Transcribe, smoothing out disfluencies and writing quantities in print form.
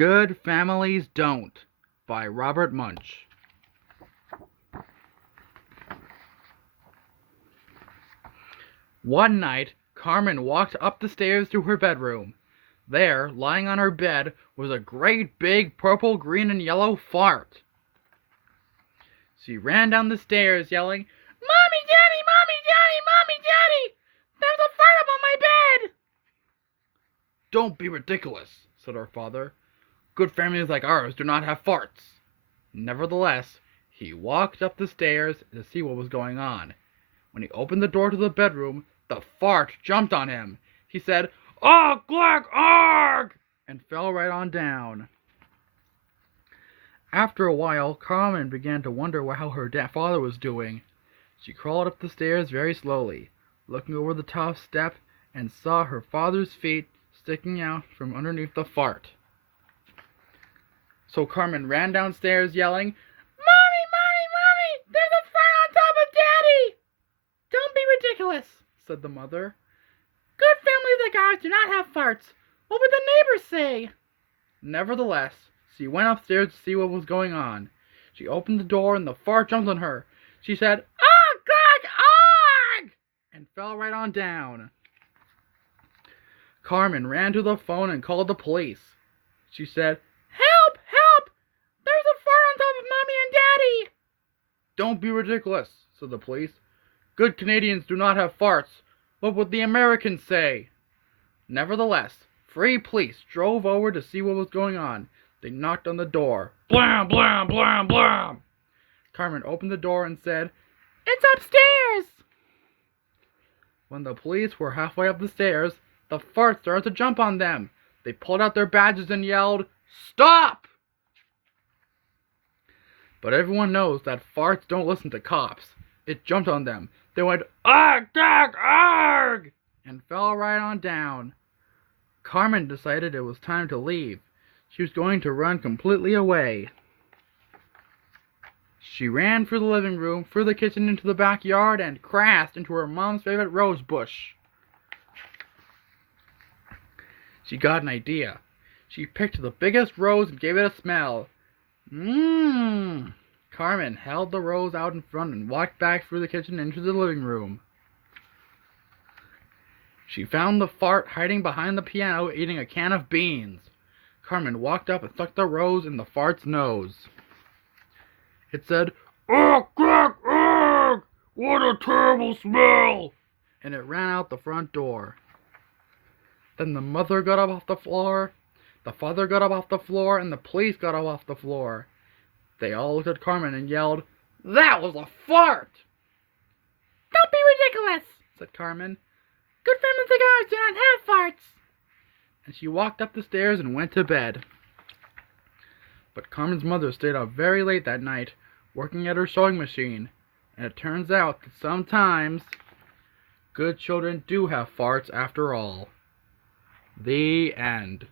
Good Families Don't by Robert Munsch. One night, Carmen walked up the stairs to her bedroom. There, lying on her bed, was a great big purple, green, and yellow fart. She ran down the stairs yelling, "Mommy, Daddy, Mommy, Daddy, Mommy, Daddy! There's a fart up on my bed!" "Don't be ridiculous," said her father. "Good families like ours do not have farts." Nevertheless, he walked up the stairs to see what was going on. When he opened the door to the bedroom, the fart jumped on him. He said, "Ugh, glack, arg!" and fell right on down. After a while, Carmen began to wonder how her father was doing. She crawled up the stairs very slowly, looking over the top step, and saw her father's feet sticking out from underneath the fart. So Carmen ran downstairs yelling, "Mommy, Mommy, Mommy! There's a fart on top of Daddy!" "Don't be ridiculous," said the mother. "Good families like ours do not have farts. What would the neighbors say?" Nevertheless, she went upstairs to see what was going on. She opened the door and the fart jumped on her. She said, "Ugh, gag, arg!" and fell right on down. Carmen ran to the phone and called the police. She said, "Help! Help! There's a fart on top of Mommy and Daddy!" "Don't be ridiculous," said the police. "Good Canadians do not have farts. What would the Americans say?" Nevertheless, 3 police drove over to see what was going on. They knocked on the door. Blam, blam, blam, blam. Carmen opened the door and said, "It's upstairs." When the police were halfway up the stairs, the fart started to jump on them. They pulled out their badges and yelled, "Stop!" But everyone knows that farts don't listen to cops. It jumped on them. They went, "Arg, gag, arg!" and fell right on down. Carmen decided it was time to leave. She was going to run completely away. She ran through the living room, through the kitchen into the backyard, and crashed into her mom's favorite rose bush. She got an idea. She picked the biggest rose and gave it a smell. Mmm. Carmen held the rose out in front and walked back through the kitchen into the living room. She found the fart hiding behind the piano eating a can of beans. Carmen walked up and stuck the rose in the fart's nose. It said, "Ugh, gag, ugh! What a terrible smell!" and it ran out the front door. Then the mother got up off the floor, the father got up off the floor, and the police got up off the floor. They all looked at Carmen and yelled, "That was a fart!" "Don't be ridiculous," said Carmen. "Good families like ours do not have farts." And she walked up the stairs and went to bed. But Carmen's mother stayed up very late that night, working at her sewing machine, and it turns out that sometimes good children do have farts after all. The end.